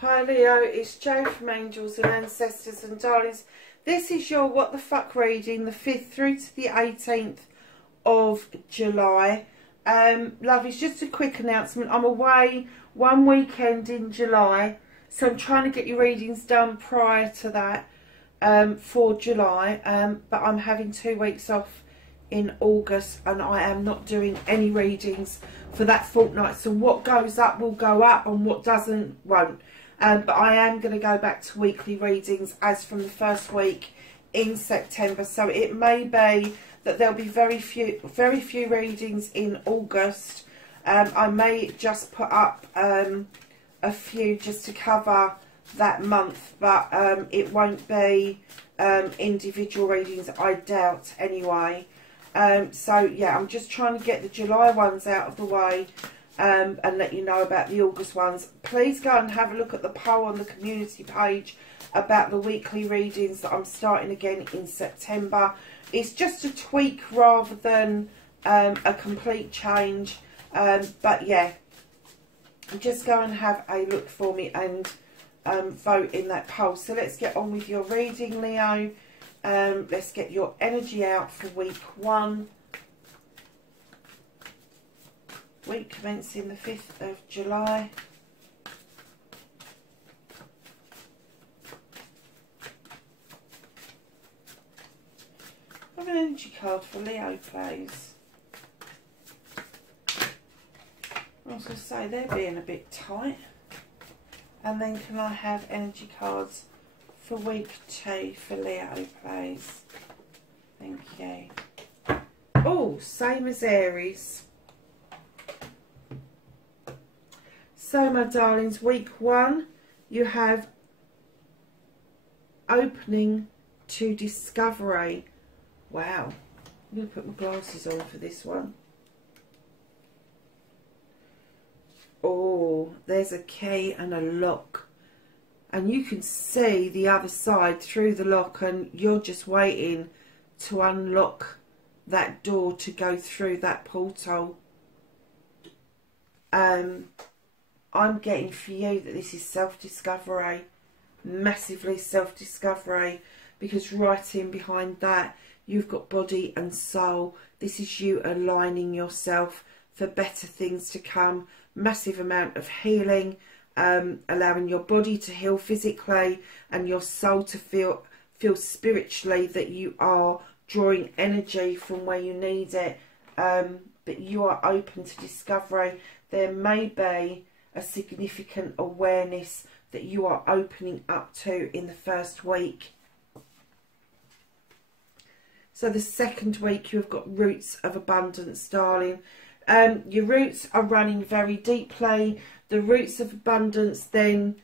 Hi Leo, it's Jo from Angels and Ancestors and Darlings. This is your What the Fuck reading, the 5th through to the 18th of July. Love, it's just a quick announcement. I'm away one weekend in July, so I'm trying to get your readings done prior to that for July. But I'm having 2 weeks off in August and I am not doing any readings for that fortnight. So what goes up will go up and what doesn't won't. But I am going to go back to weekly readings as from the first week in September. So it may be that there'll be very few readings in August. I may just put up a few just to cover that month, but it won't be individual readings, I doubt anyway. So yeah, I'm just trying to get the July ones out of the way. And let you know about the August ones. Please go and have a look at the poll on the community page about the weekly readings that I'm starting again in September. It's just a tweak rather than a complete change. But yeah, just go and have a look for me and vote in that poll. So let's get on with your reading, Leo. Let's get your energy out for week 1. Week commencing the 5th of July. I have an energy card for Leo, please. I was going to say they're being a bit tight. And then can I have energy cards for week 2 for Leo, please? Thank you. Oh, same as Aries. So, my darlings, week 1, you have opening to discovery. Wow. I'm going to put my glasses on for this one. Oh, there's a key and a lock. And you can see the other side through the lock and you're just waiting to unlock that door to go through that portal. I'm getting for you that this is self-discovery, massively self-discovery, because right in behind that, you've got body and soul. This is you aligning yourself for better things to come, massive amount of healing, allowing your body to heal physically and your soul to feel spiritually that you are drawing energy from where you need it, but you are open to discovery. There may be a significant awareness that you are opening up to in the first week. So the second week, you've got roots of abundance, darling. Your roots are running very deeply. The roots of abundance then,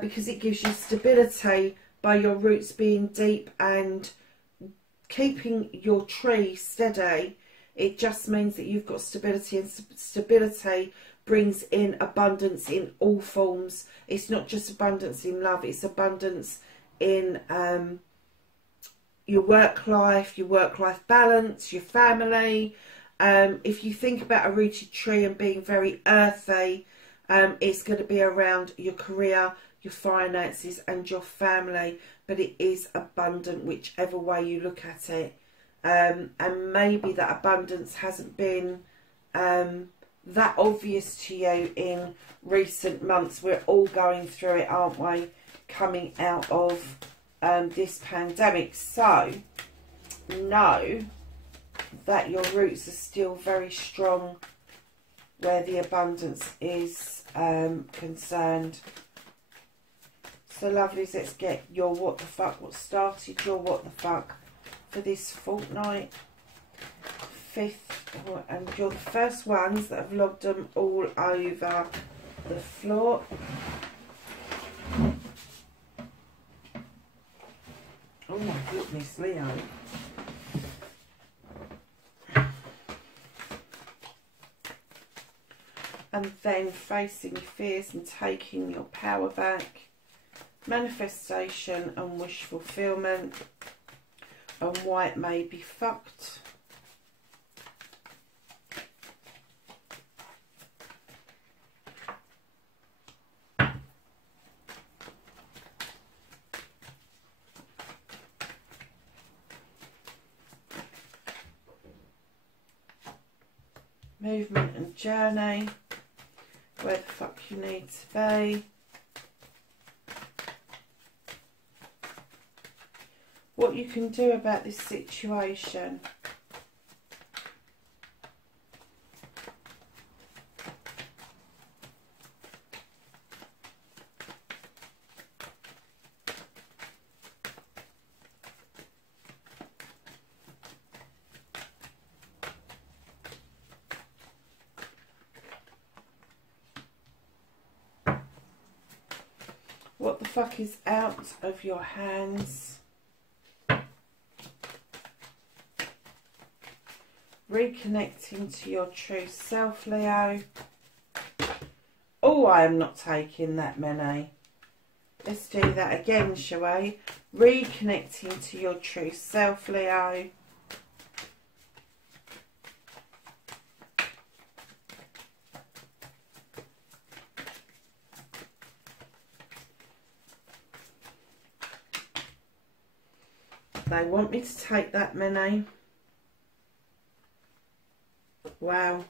because it gives you stability by your roots being deep and keeping your tree steady, it just means that you've got stability, and stability brings in abundance in all forms. It's not just abundance in love, it's abundance in your work life balance, your family. If you think about a rooted tree and being very earthy, it's going to be around your career, your finances and your family, but it is abundant whichever way you look at it. And maybe that abundance hasn't been that obvious to you in recent months. We're all going through it, aren't we, coming out of this pandemic. So know that your roots are still very strong where the abundance is concerned. So lovelies, let's get your what the fuck, what started your what the fuck for this fortnight. 5th, and you're the first ones that have logged them all over the floor. Oh my goodness, Leo. And then facing fears and taking your power back. Manifestation and wish fulfillment. And why it may be fucked. movement and journey, where the fuck you need to be, what you can do about this situation. What the fuck is out of your hands? Reconnecting to your true self, Leo. Oh, I am not taking that many. Let's do that again, shall we? Reconnecting to your true self, Leo. They want me to take that many. Wow.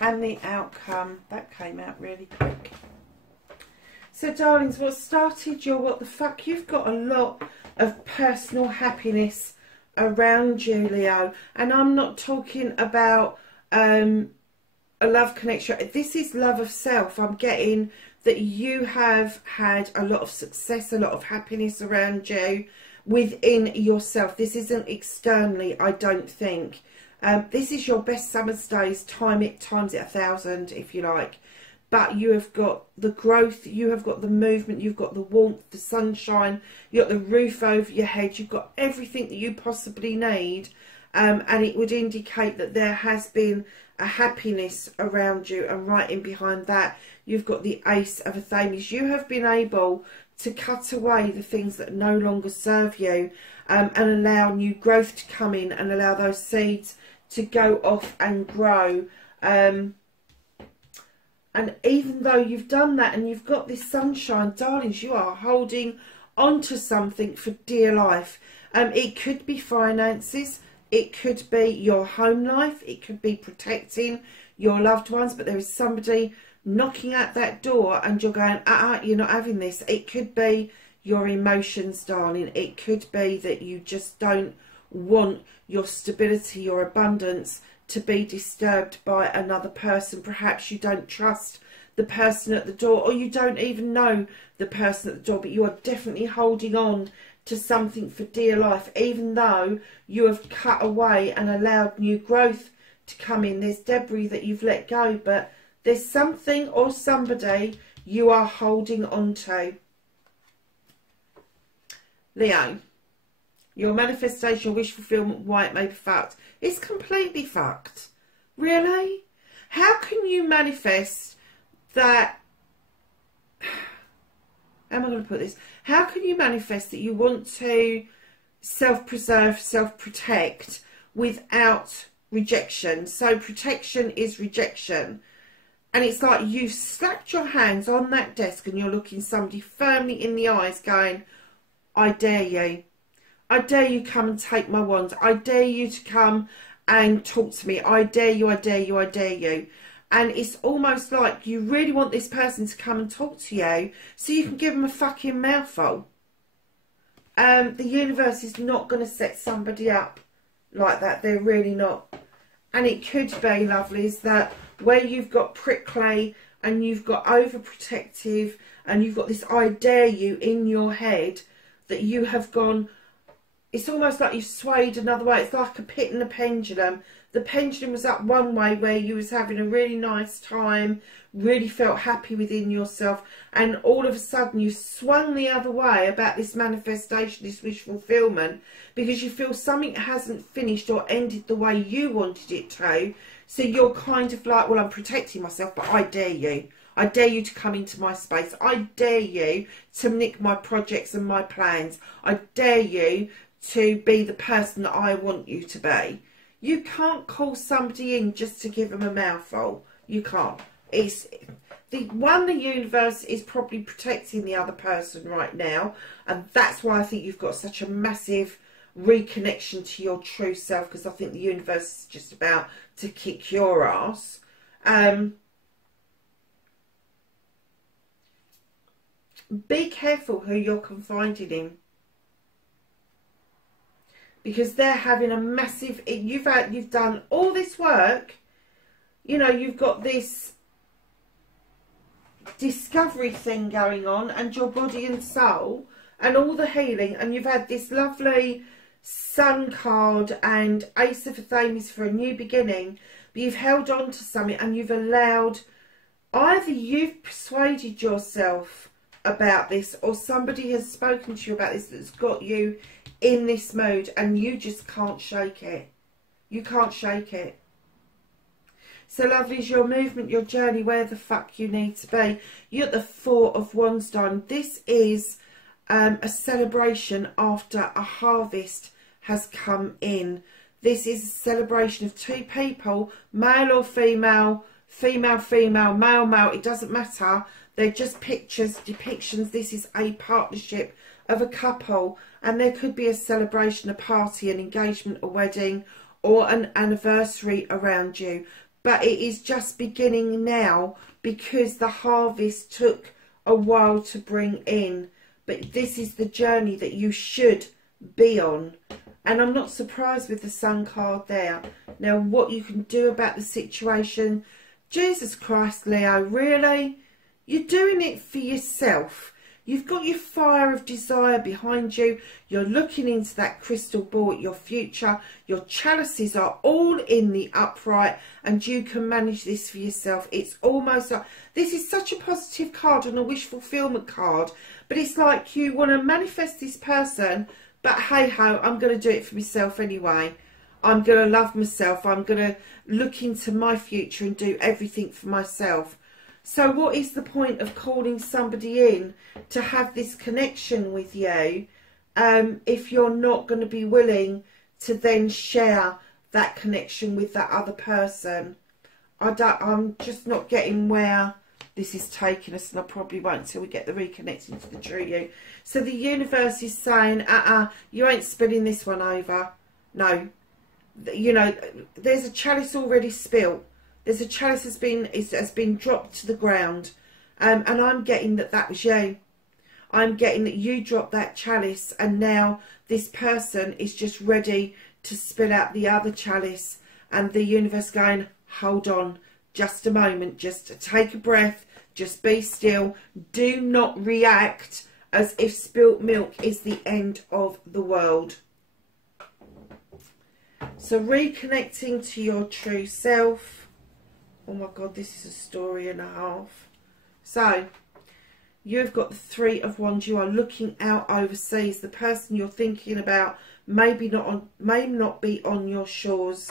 And the outcome, that came out really quick. So darlings, what started your what the fuck, you've got a lot of personal happiness around you, Leo. And I'm not talking about a love connection. This is love of self. I'm getting that you have had a lot of success, a lot of happiness around you within yourself. This isn't externally, I don't think. This is your best summer's days, times it 1,000 if you like. But you have got the growth, you have got the movement, you've got the warmth, the sunshine, you've got the roof over your head, you've got everything that you possibly need. And it would indicate that there has been a happiness around you, and right in behind that you've got the Ace of Athenians. You have been able to cut away the things that no longer serve you, and allow new growth to come in, and allow those seeds to go off and grow. And even though you've done that and you've got this sunshine, darlings, you are holding on to something for dear life. It could be finances, it could be your home life, it could be protecting your loved ones, but there is somebody knocking at that door and you're going, you're not having this. It could be your emotions, darling. It could be that you just don't want your stability, your abundance to be disturbed by another person. Perhaps you don't trust the person at the door, or you don't even know the person at the door, but you are definitely holding on to something for dear life, even though you have cut away and allowed new growth to come in. There's debris that you've let go, but there's something or somebody you are holding on to. Leo, your manifestation, your wish fulfillment, why it may be fucked. It's completely fucked. Really? How can you manifest that? How am I going to put this? How can you manifest that you want to self-preserve, self-protect without rejection? So protection is rejection. And it's like you've slapped your hands on that desk and you're looking somebody firmly in the eyes going, I dare you. I dare you come and take my wand. I dare you to come and talk to me. I dare you, I dare you, I dare you. And it's almost like you really want this person to come and talk to you so you can give them a fucking mouthful. The universe is not going to set somebody up like that. They're really not. And it could be, lovelies, that where you've got prickly and you've got overprotective and you've got this I dare you in your head, that you have gone, it's almost like you've swayed another way. It's like a pit and a pendulum. The pendulum was up one way where you was having a really nice time, really felt happy within yourself, and all of a sudden you swung the other way about this manifestation, this wish fulfillment, because you feel something hasn't finished or ended the way you wanted it to. So you're kind of like, well, I'm protecting myself, but I dare you. I dare you to come into my space. I dare you to nick my projects and my plans. I dare you to be the person that I want you to be. You can't call somebody in just to give them a mouthful. You can't. the universe is probably protecting the other person right now, and that's why I think you've got such a massive reconnection to your true self, because I think the universe is just about to kick your ass. Be careful who you're confiding in, because they're having a massive, you've done all this work, you know, you've got this discovery thing going on, and your body and soul and all the healing, and you've had this lovely Sun card and Ace of Athame for a new beginning, but you've held on to something, and you've allowed, either you've persuaded yourself about this, or somebody has spoken to you about this that's got you in this mood, and you just can't shake it. You can't shake it. So lovelies, your movement, your journey, where the fuck you need to be. You're at the Four of Wands, darling. This is a celebration after a harvest has come in. This is a celebration of two people, male or female, female, female, male, male, it doesn't matter. They're just pictures, depictions. This is a partnership of a couple, and there could be a celebration, a party, an engagement, a wedding, or an anniversary around you. But it is just beginning now, because the harvest took a while to bring in. But this is the journey that you should be on. And I'm not surprised with the Sun card there. Now, what you can do about the situation, Jesus Christ, Leo, really? You're doing it for yourself. You've got your fire of desire behind you. You're looking into that crystal ball at your future. Your chalices are all in the upright, and you can manage this for yourself. It's almost like, this is such a positive card and a wish fulfillment card, but it's like you want to manifest this person, but hey ho, I'm going to do it for myself anyway. I'm going to love myself. I'm going to look into my future and do everything for myself. So what is the point of calling somebody in to have this connection with you if you're not going to be willing to then share that connection with that other person? I'm just not getting where this is taking us, and I probably won't until we get the reconnecting to the true you. So the universe is saying, you ain't spilling this one over. No. You know, there's a chalice already spilt. There's a chalice has been dropped to the ground, and I'm getting that was you. I'm getting that you dropped that chalice, and now this person is just ready to spill out the other chalice, and the universe going, hold on, just a moment, just take a breath, just be still, do not react as if spilt milk is the end of the world. So reconnecting to your true self. Oh my God, this is a story and a half. So, you've got the Three of Wands. You are looking out overseas. The person you're thinking about may not be on your shores.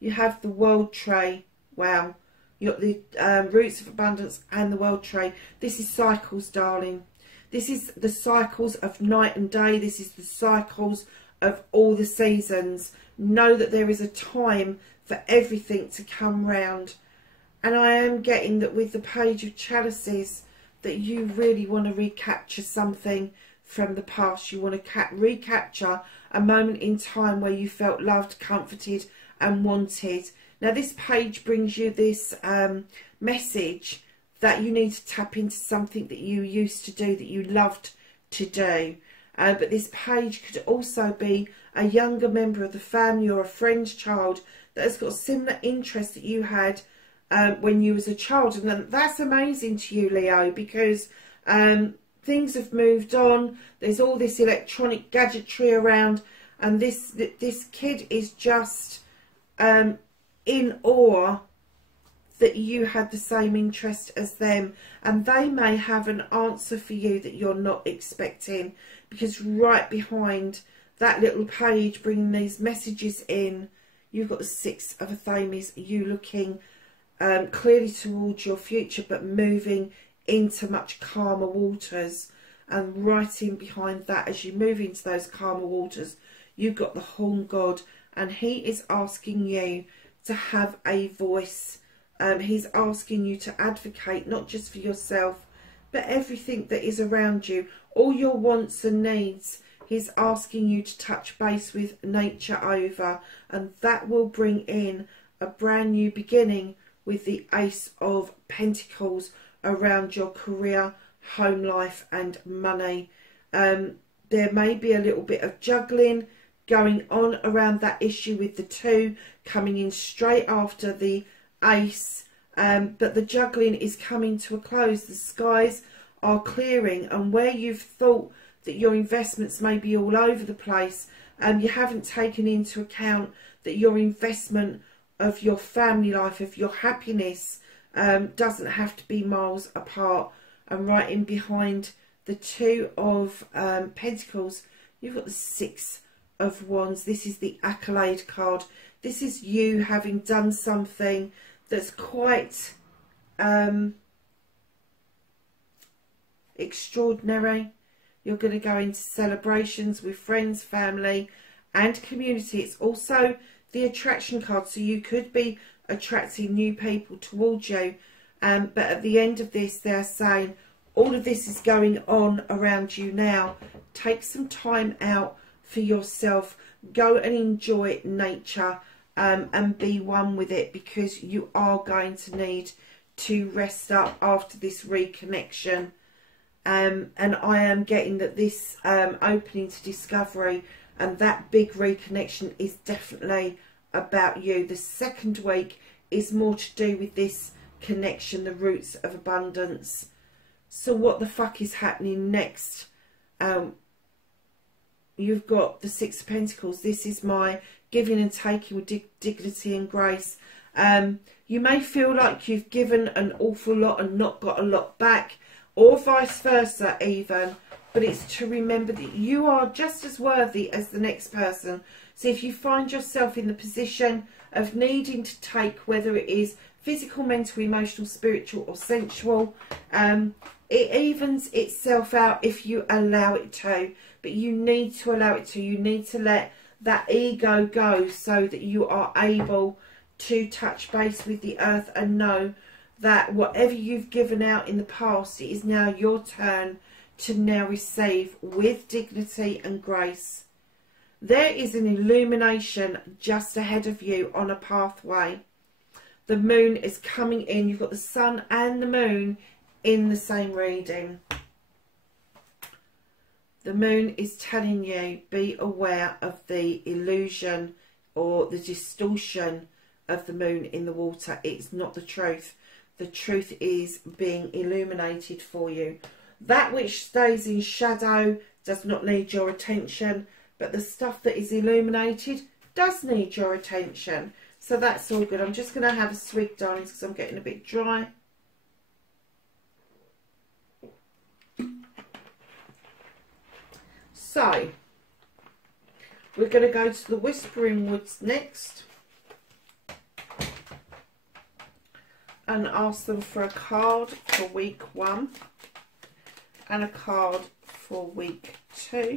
You have the World Tree. Wow. You've got the Roots of Abundance and the World Tree. This is cycles, darling. This is the cycles of night and day. This is the cycles of all the seasons. Know that there is a time for everything to come round. And I am getting that with the Page of Chalices, that you really want to recapture something from the past. You want to recapture a moment in time where you felt loved, comforted and wanted. Now this page brings you this message that you need to tap into something that you used to do, that you loved to do. But this page could also be a younger member of the family or a friend's child that has got similar interests that you had when you was a child. And that's amazing to you, Leo, because things have moved on. There's all this electronic gadgetry around, and this kid is just in awe that you had the same interest as them, and they may have an answer for you that you're not expecting, because right behind that little page bringing these messages in, you've got the Six of Athame, you looking clearly towards your future, but moving into much calmer waters. And right in behind that, as you move into those calmer waters, you've got the Horn God, and he is asking you to have a voice He's asking you to advocate not just for yourself, but everything that is around you, all your wants and needs. He's asking you to touch base with nature over, and that will bring in a brand new beginning with the Ace of Pentacles around your career, home life and money. There may be a little bit of juggling going on around that issue with the 2 coming in straight after the Ace, but the juggling is coming to a close. The skies are clearing, and where you've thought that your investments may be all over the place, you haven't taken into account that your investment of your family life, of your happiness, doesn't have to be miles apart. And right in behind the 2 of Pentacles, you've got the 6 of Wands. This is the accolade card. This is you having done something that's quite extraordinary. You're going to go into celebrations with friends, family and community. It's also the attraction card, so you could be attracting new people towards you. But at the end of this, they're saying all of this is going on around you now. Take some time out for yourself. Go and enjoy nature and be one with it, because you are going to need to rest up after this reconnection. And I am getting that this opening to discovery and that big reconnection is definitely about you. The second week is more to do with this connection, the roots of abundance. So what the fuck is happening next? You've got the 6 of Pentacles. This is my giving and taking with dignity and grace. You may feel like you've given an awful lot and not got a lot back, or vice versa even, but it's to remember that you are just as worthy as the next person. So if you find yourself in the position of needing to take, whether it is physical, mental, emotional, spiritual or sensual, it evens itself out if you allow it to. But you need to allow it to. You need to let that ego go so that you are able to touch base with the earth and know that whatever you've given out in the past, it is now your turn to now receive with dignity and grace. There is an illumination just ahead of you on a pathway. The moon is coming in. You've got the sun and the moon in the same reading. The moon is telling you, be aware of the illusion or the distortion of the moon in the water. It's not the truth. The truth is being illuminated for you. That which stays in shadow does not need your attention, but the stuff that is illuminated does need your attention. So that's all good. I'm just going to have a swig, darlings, because I'm getting a bit dry. So, we're going to go to the Whispering Woods next and ask them for a card for week 1 and a card for week 2.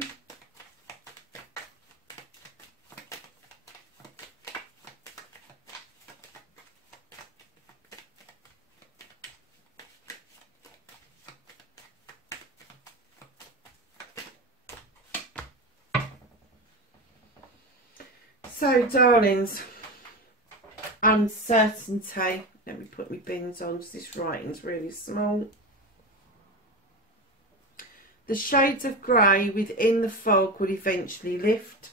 So, darlings, uncertainty. Let me put my bins on because this writing's really small. The shades of grey within the fog will eventually lift.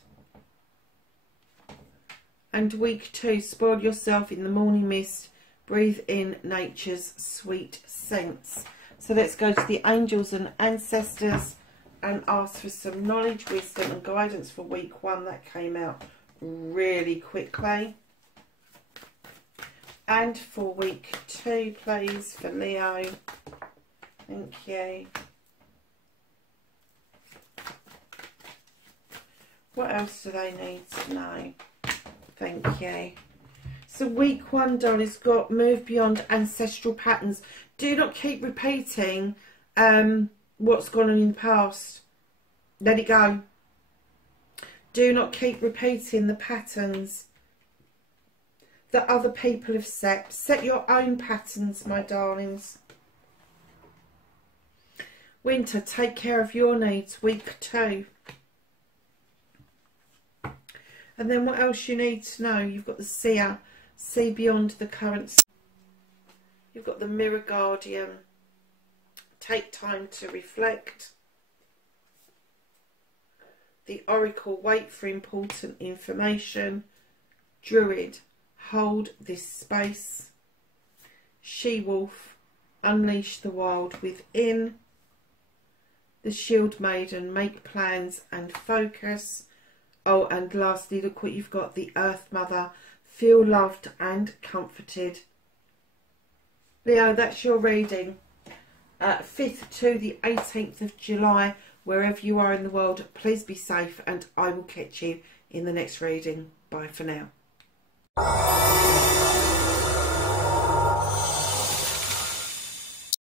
And week 2, spoil yourself in the morning mist. Breathe in nature's sweet scents. So let's go to the angels and ancestors and ask for some knowledge, wisdom and guidance for week 1. That came out really quickly. And for week 2, please, for Leo. Thank you. What else do they need to know? Thank you. So week 1, darlings, got move beyond ancestral patterns. Do not keep repeating what's gone on in the past. Let it go. Do not keep repeating the patterns that other people have set. Set your own patterns, my darlings. Winter, take care of your needs. Week 2. And then what else you need to know? You've got the seer. See beyond the current. You've got the mirror guardian. Take time to reflect. The oracle, wait for important information. Druid, hold this space. She-wolf, unleash the wild within. The shield maiden, make plans and focus. Oh, and lastly, look what you've got. The earth mother, feel loved and comforted. Leo, that's your reading. 5th to the 18th of July, wherever you are in the world. Please be safe, and I will catch you in the next reading. Bye for now.